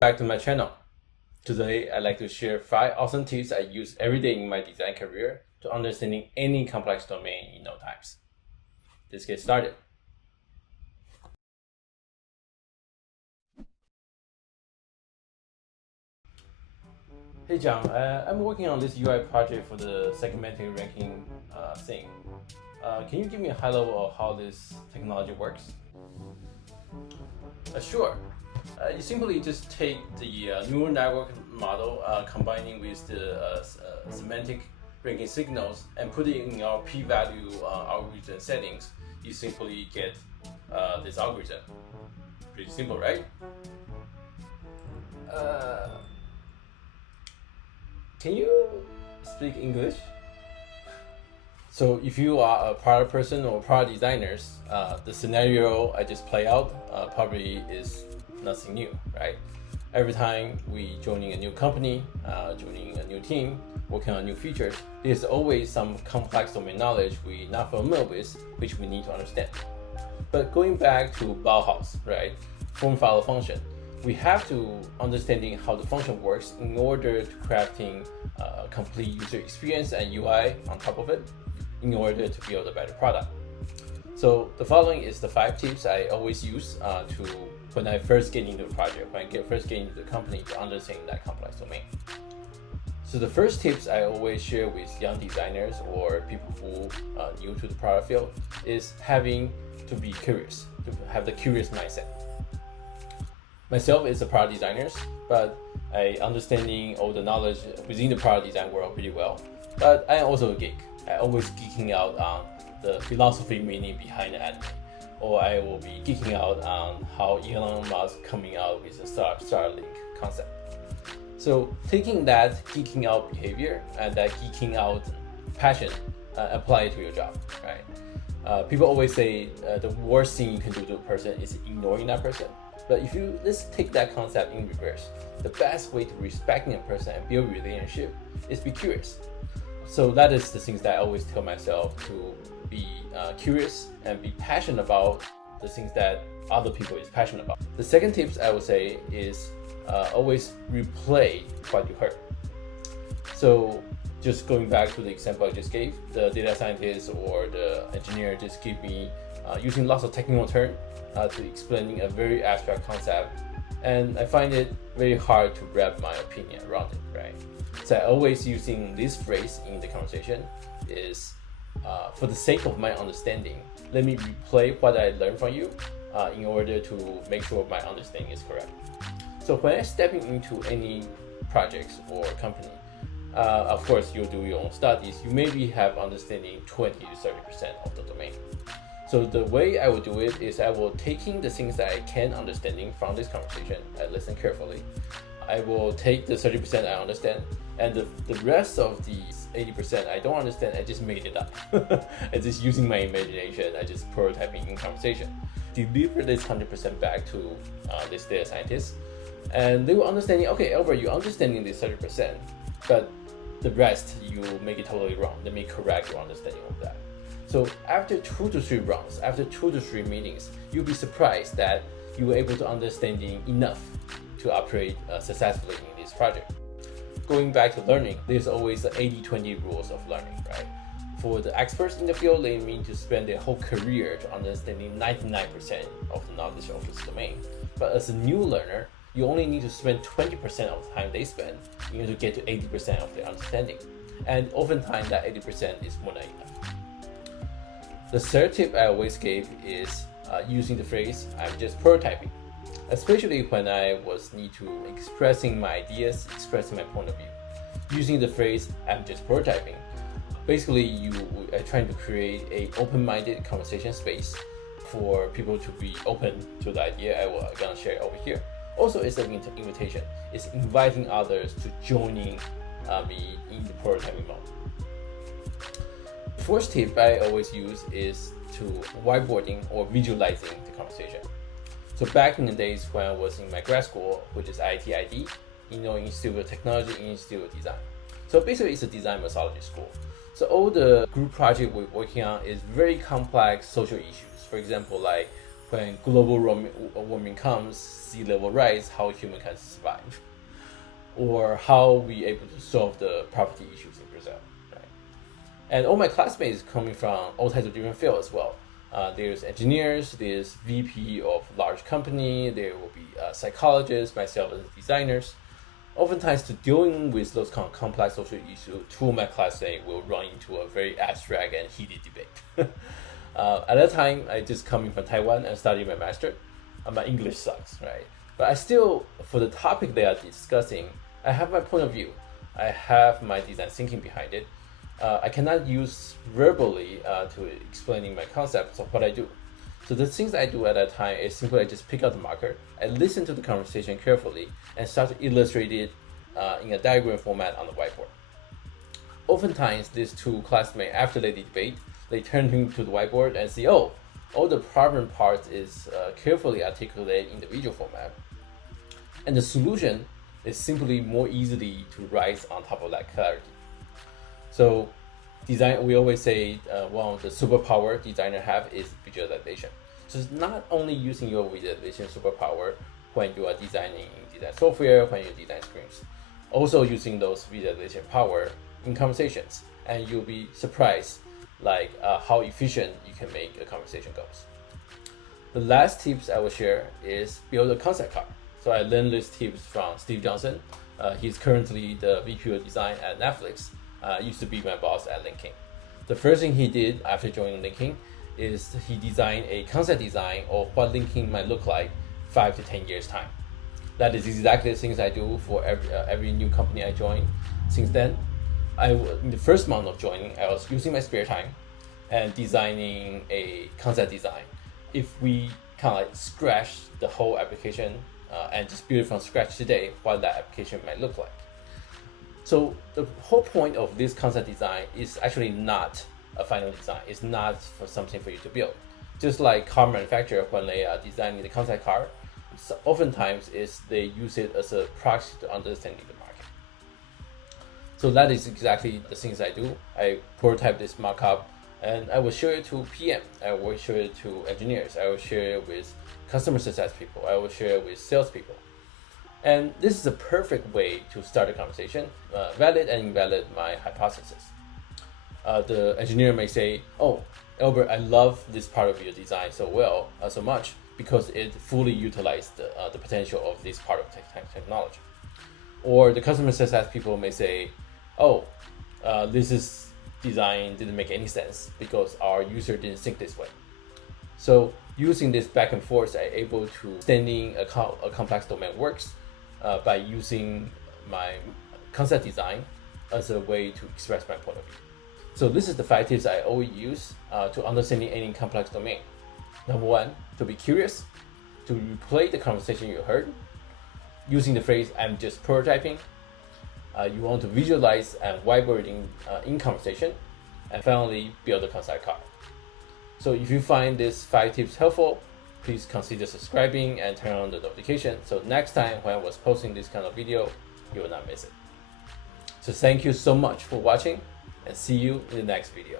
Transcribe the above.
Back to my channel. Today, I'd like to share 5 awesome tips I use every day in my design career to understanding any complex domain in no times. Let's get started. Hey John, I'm working on this UI project for the segmented ranking thing. Can you give me a high level of how this technology works? Sure. You simply just take the neural network model combining with the semantic ranking signals and put it in our p-value algorithm settings. You simply get this algorithm. Pretty simple, right? Can you speak English? So if you are a product person or product designers, the scenario I just play out probably is nothing new, right? Every time we joining a new company, joining a new team, working on new features, there's always some complex domain knowledge we're not familiar with, which we need to understand. But going back to Bauhaus, right? Form follow function. We have to understanding how the function works in order to crafting a complete user experience and UI on top of it in order to build a better product. So the following is the 5 tips I always use to when I first get into the project, when I first get into the company to understand that complex domain. So the first tips I always share with young designers or people who are new to the product field is having to be curious, to have the curious mindset. Myself is a product designer, but I understanding all the knowledge within the product design world pretty well. But I am also a geek. I always geeking out on the philosophy meaning behind the anime, or I will be geeking out on how Elon Musk coming out with the Starlink concept. So taking that geeking out behavior and that geeking out passion, apply it to your job, right? People always say the worst thing you can do to a person is ignoring that person. But if you let's take that concept in reverse, the best way to respecting a person and build a relationship is be curious. So that is the things that I always tell myself to be curious and be passionate about the things that other people is passionate about. The second tips I would say is always replay what you heard. So just going back to the example I just gave, the data scientist or the engineer just give me using lots of technical terms to explaining a very abstract concept, and I find it very hard to wrap my opinion around it, right? So I always using this phrase in the conversation is for the sake of my understanding, let me replay what I learned from you in order to make sure my understanding is correct. So when I stepping into any projects or company, of course you'll do your own studies, you maybe have understanding 20 to 30% of the domain. So the way I will do it is I will taking the things that I can understanding from this conversation, I listen carefully. I will take the 30% I understand, and the rest of the 80% I don't understand, I just made it up. I just using my imagination, I just prototyping in conversation. Deliver this 100% back to this data scientist, and they will understanding, okay, Albert, you understanding this 30%, but the rest you make it totally wrong. Let me correct your understanding of that. So after 2 to 3 rounds, after 2 to 3 meetings, you'll be surprised that you were able to understanding enough to operate successfully in this project. Going back to learning, there's always the 80-20 rules of learning, right? For the experts in the field, they mean to spend their whole career to understanding 99% of the knowledge of this domain. But as a new learner, you only need to spend 20% of the time they spend in order to get to 80% of their understanding. And oftentimes that 80% is more than enough. The third tip I always gave is using the phrase, I'm just prototyping. Especially when I was need to expressing my ideas, expressing my point of view. Using the phrase, I'm just prototyping. Basically, you are trying to create a open-minded conversation space for people to be open to the idea I will gonna share over here. Also, it's an invitation. It's inviting others to joining me in the prototyping mode. The fourth tip I always use is to whiteboarding or visualizing the conversation. So back in the days when I was in my grad school, which is IITID, Institute of Technology, Institute of Design. So basically it's a design methodology school. So all the group project we're working on is very complex social issues. For example, like when global warming comes, sea level rise, how human can survive, or how we able to solve the poverty issues in Brazil, right? And all my classmates coming from all types of different fields as well. There's engineers, there's VP of large company, there will be psychologists, myself as designers. Oftentimes, to dealing with those kind of complex social issues, two of my classmates will run into a very abstract and heated debate. At that time, I just coming from Taiwan and studying my master. My English sucks, right? But I still, for the topic they are discussing, I have my point of view. I have my design thinking behind it. I cannot use verbally to explaining my concepts of what I do. So the things I do at that time is simply I just pick out the marker, I listen to the conversation carefully, and start to illustrate it in a diagram format on the whiteboard. Oftentimes, these two classmates, after they debate, they turn to the whiteboard and see, oh, all the problem parts is carefully articulated in the visual format. And the solution is simply more easily to rise on top of that clarity. So design, we always say one of the superpower designer have is visualization. So it's not only using your visualization superpower when you are designing design software, when you design screens, also using those visualization power in conversations, and you'll be surprised like how efficient you can make a conversation goes. The last tips I will share is build a concept card. So I learned these tips from Steve Johnson. He's currently the VP of design at Netflix. Used to be my boss at LinkedIn. The first thing he did after joining LinkedIn is he designed a concept design of what LinkedIn might look like 5 to 10 years time. That is exactly the things I do for every new company I join. Since then, in the first month of joining, I was using my spare time and designing a concept design. If we kind of like scratch the whole application and just build it from scratch today, what that application might look like. So the whole point of this concept design is actually not a final design. It's not for something for you to build. Just like car manufacturer, when they are designing the concept car, oftentimes they use it as a proxy to understanding the market. So that is exactly the things I do. I prototype this markup and I will share it to PM. I will share it to engineers. I will share it with customer success people. I will share it with salespeople. And this is a perfect way to start a conversation, valid and invalid my hypothesis. The engineer may say, oh, Albert, I love this part of your design so much because it fully utilized the potential of this part of technology. Or the customer success people may say, oh, this is design didn't make any sense because our user didn't think this way. So using this back and forth, I'm able to extending a complex domain works by using my concept design as a way to express my point of view. So this is the 5 tips I always use to understanding any complex domain. Number 1, to be curious, to replay the conversation you heard, using the phrase, I'm just prototyping. You want to visualize and whiteboarding in conversation, and finally build a concept card. So if you find these 5 tips helpful, please consider subscribing and turn on the notification so next time when I was posting this kind of video, you will not miss it. So thank you so much for watching and see you in the next video.